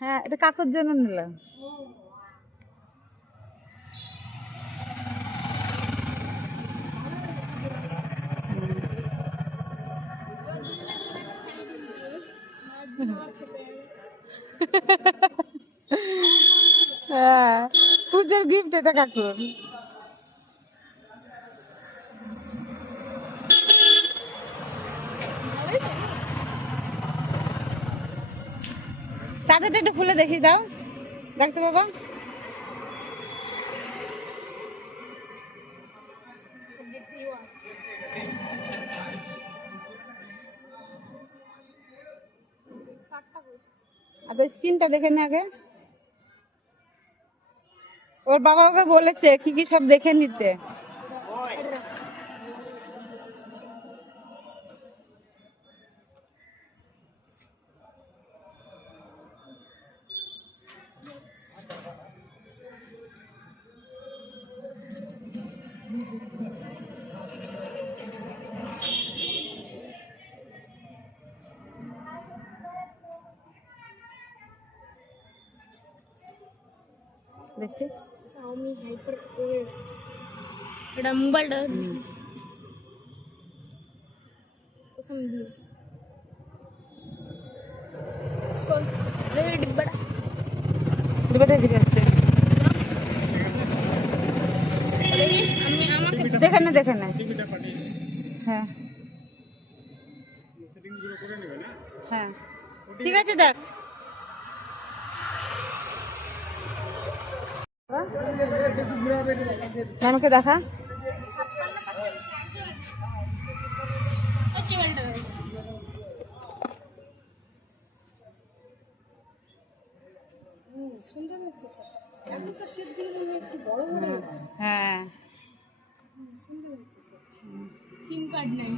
হ্যাঁ, এটা কাকুর জন্য নিলাম। হ্যাঁ, পুজোর গিফট এটা কাকুর। চাদরটা একটু খুলে দেখি দাও, দেখতে বাবা। আচ্ছা, স্ক্রিনটা দেখে নে আগে। ওর বাবা ওকে বলেছে কি কি সব দেখে নিতে। দেখতে Xiaomi Hyper OS এটা মোবাইলটা ওসম ব্লু চল এই ডিব্বাটা ঠিক আছে, দেখি আমি আমাকে দেখে নে। হ্যাঁ হ্যাঁ, ঠিক আছে, দেখ। ম্যামকে দেখা। ওকে মোবাইলটা সুন্দর হচ্ছে স্যার। এখনকার সেটগুলো মনে হয় একটু বড় বড় হয়। হ্যাঁ, সুন্দর হচ্ছে স্যার। সিম কার্ড নাই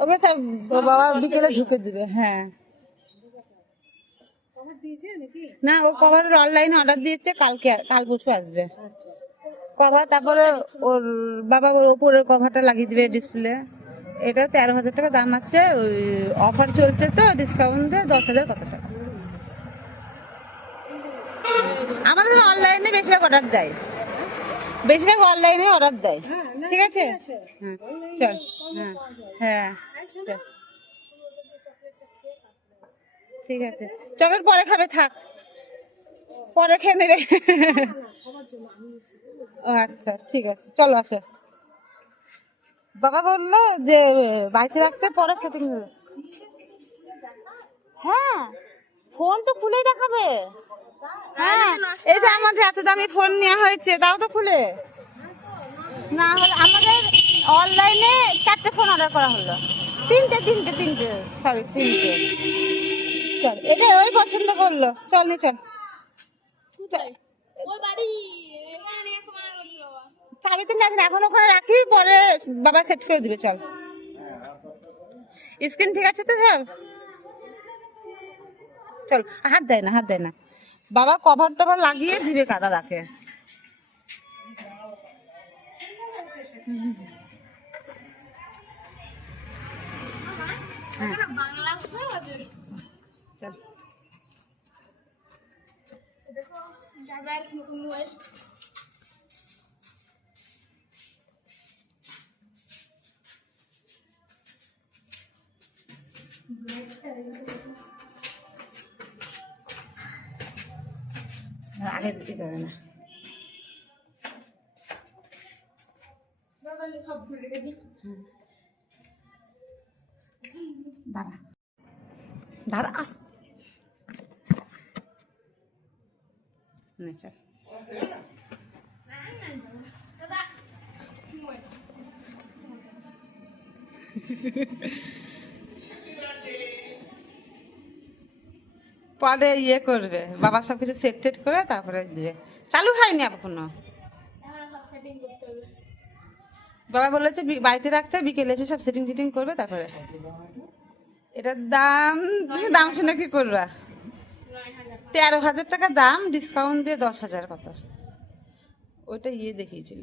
ওগুলো সব ওর বাবা বিকেলে ঢুকে দিবে। হ্যাঁ, কভার দিয়েছে নাকি? না, ও কভারের অনলাইনে অর্ডার দিয়েছে, কাল পরশু আসবে আচ্ছা। কভার। তারপরে ওর বাবা ওর ওপরের কভারটা লাগিয়ে দিবে ডিসপ্লে। এটা 13,000 টাকা দাম আছে। ওই অফার চলছে তো, ডিসকাউন্ট দিয়ে 10,000 কত টাকা। আমাদের অনলাইনে বেশিরভাগ অর্ডার দেয়, হ্যাঁ, না, ঠিক আছে। হ্যাঁ, চল। হ্যাঁ হ্যাঁ, চল, ঠিক আছে। চকলেট পরে খাবে, থাক, পরে খেয়ে নেবে। ও আচ্ছা, ঠিক আছে, চলো আসো। বাবা বললো যে বাড়িতে রাখতে, পরে সেটিং হবে। হ্যাঁ, ফোন তো খুলেই দেখাবে। হ্যাঁ, এই যে আমাদের এত দামি ফোন নেওয়া হয়েছে, তাও তো খুলে না হলে। আমাদের অনলাইনে 4টে ফোন অর্ডার করা হলো। তিনটে, সরি, 3টে। চল, এটা ওই পছন্দ করলো, চল নি, চল। ওই বাড়ি এখানে নিয়ে আসতে মানা করছিল বাবা চাবি তো না, এখন ওখানে রাখি, পরে বাবা সেট করে দিবে। চল, স্ক্রিন ঠিক আছে তো সব? চল, হাত দেয় না, বাবা কভার টভার লাগিয়ে দিবে কাদা রাখে। বাংলা ভাষা আছে চল, দেখো দাদার নতুন মোবাইল আগে দিতে পারে না। দাদা সব ভুলে গেছি দাঁড়া আস না, চল। দাদা মোবাইল পরে ইয়ে করবে বাবা, সব কিছু সেট টেট করে তারপরে দিবে। চালু হয়নি এখনো। এখন সব সেটিং করতে হবে বাবা বলেছে বাড়িতে রাখতে, বিকেলে এসে সব সেটিং টিটিং করবে তারপরে। এটার দাম, তুমি দাম শুনে কি করবা? 9,000 13,000 টাকা দাম, ডিসকাউন্ট দিয়ে 10,000 কত। ওইটা ইয়ে দেখিয়েছিল।